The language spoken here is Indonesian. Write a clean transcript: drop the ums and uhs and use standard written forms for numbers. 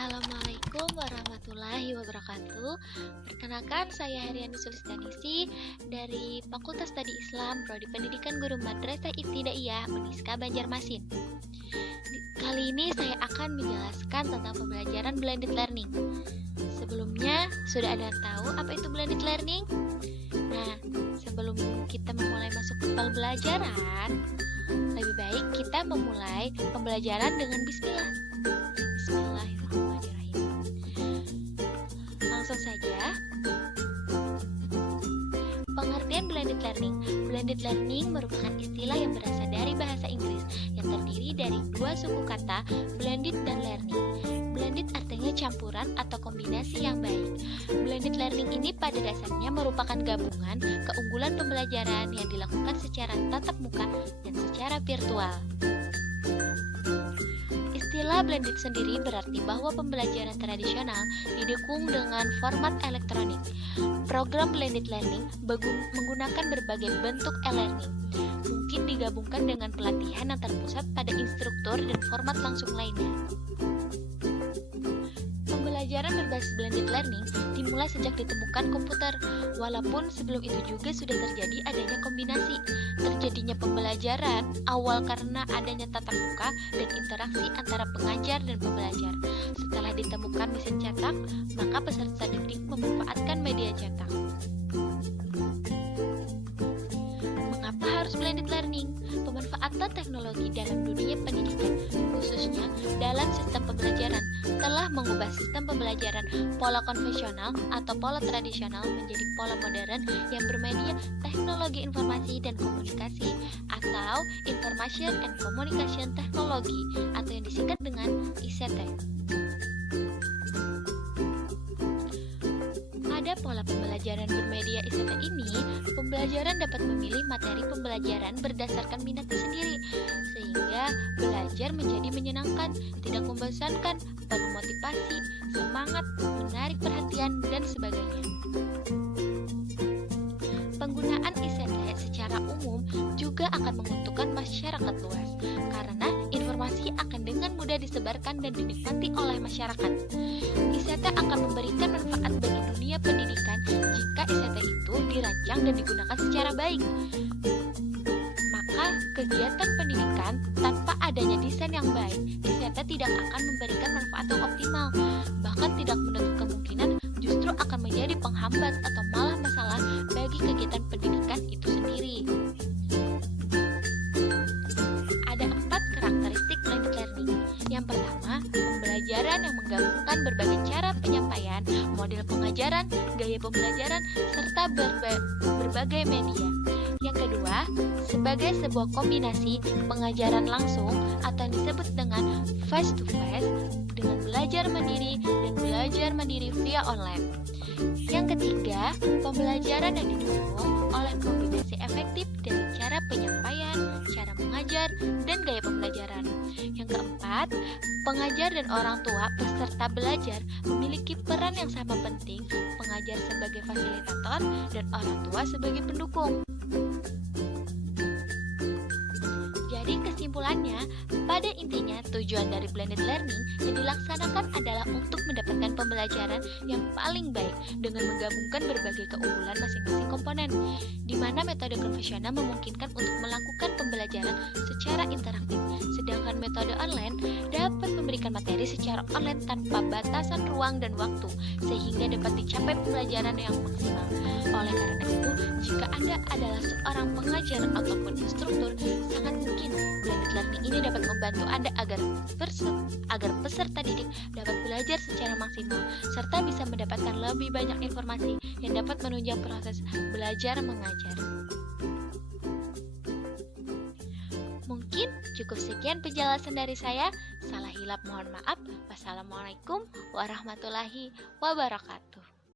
Assalamualaikum warahmatullahi wabarakatuh. Perkenalkan, saya Heriani Sulistianisi dari Fakultas Studi Islam, Prodi Pendidikan Guru Madrasah Ibtidaiyah Uniska Banjarmasin. Kali ini saya akan menjelaskan tentang pembelajaran blended learning. Sebelumnya, sudah ada yang tahu apa itu blended learning? Nah, sebelum kita memulai masuk ke pembelajaran, lebih baik kita memulai pembelajaran dengan bismillah. Bismillahirrahmanirrahim. Langsung saja. Pengertian blended learning. Blended learning merupakan istilah yang berasal dari bahasa Inggris yang terdiri dari dua suku kata, blended dan learning. Blended artinya campuran atau kombinasi yang baik. Blended learning ini pada dasarnya merupakan gabungan keunggulan pembelajaran yang dilakukan secara tatap muka dan secara virtual. Istilah blended sendiri berarti bahwa pembelajaran tradisional didukung dengan format elektronik. Program blended learning menggunakan berbagai bentuk e-learning. Mungkin digabungkan dengan pelatihan yang terpusat pada instruktur dan format langsung lainnya. Pembelajaran berbasis blended learning dimulai sejak ditemukan komputer, walaupun sebelum itu juga sudah terjadi adanya kombinasi. Terjadinya pembelajaran awal karena adanya tatap muka dan interaksi antara pengajar dan pembelajar. Setelah ditemukan mesin cetak, maka peserta didik memanfaatkan media cetak. Mengapa harus blended learning? Pemanfaatan teknologi dalam dunia pendidikan, khususnya dalam sistem pembelajaran, telah mengubah sistem pembelajaran pola konvensional atau pola tradisional menjadi pola modern yang bermedia teknologi informasi dan komunikasi atau Information and Communication Technology atau yang disingkat dengan ICT. Pada pola pembelajaran bermedia ICT ini, pembelajaran dapat memilih materi pembelajaran berdasarkan minatnya sendiri, sehingga belajar menjadi menyenangkan, tidak membosankan, penuh motivasi, semangat, menarik perhatian, dan sebagainya. Penggunaan ICT secara umum juga akan menguntungkan masyarakat luas, karena informasi akan dengan mudah disebarkan dan dinikmati oleh masyarakat. ICT akan memberikan manfaat bagi dunia pendidikan jika ICT itu dirancang dan digunakan secara baik. Maka kegiatan pendidikan tanpa adanya desain yang baik, ICT tidak akan memberikan manfaat yang optimal, bahkan tidak menutup kemungkinan justru akan menjadi penghambat atau malah masalah bagi kegiatan pendidikan itu sendiri. Ada 4 karakteristik blended learning. Yang pertama, pembelajaran yang menggabungkan berbagai cara penyampaian, model pengajaran, gaya pembelajaran, serta berbagai media. Yang kedua, sebagai sebuah kombinasi pengajaran langsung atau yang disebut dengan face to face dengan belajar mandiri dan belajar mandiri via online. Yang ketiga, pembelajaran yang didukung oleh kombinasi efektif dari cara penyampaian, cara mengajar, dan gaya pembelajaran. Yang keempat, pengajar dan orang tua peserta belajar memiliki peran yang sama penting, pengajar sebagai fasilitator dan orang tua sebagai pendukung. Jadi kesimpulannya, pada intinya tujuan dari blended learning yang dilaksanakan adalah untuk mendapatkan pembelajaran yang paling baik dengan menggabungkan berbagai keunggulan masing-masing komponen, di mana metode konvensional memungkinkan untuk melakukan pembelajaran secara interaktif, sedangkan metode online dapat memberikan materi secara online tanpa batasan ruang dan waktu, sehingga dapat dicapai pembelajaran yang maksimal. Oleh karena itu, jika Anda adalah seorang pengajar ataupun instruktur, sangat mungkin blended learning ini dapat membantu Anda agar peserta didik dapat belajar secara maksimal, serta bisa mendapatkan lebih banyak informasi yang dapat menunjang proses belajar mengajar. Mungkin cukup sekian penjelasan dari saya. Salah hilap mohon maaf. Wassalamualaikum warahmatullahi wabarakatuh.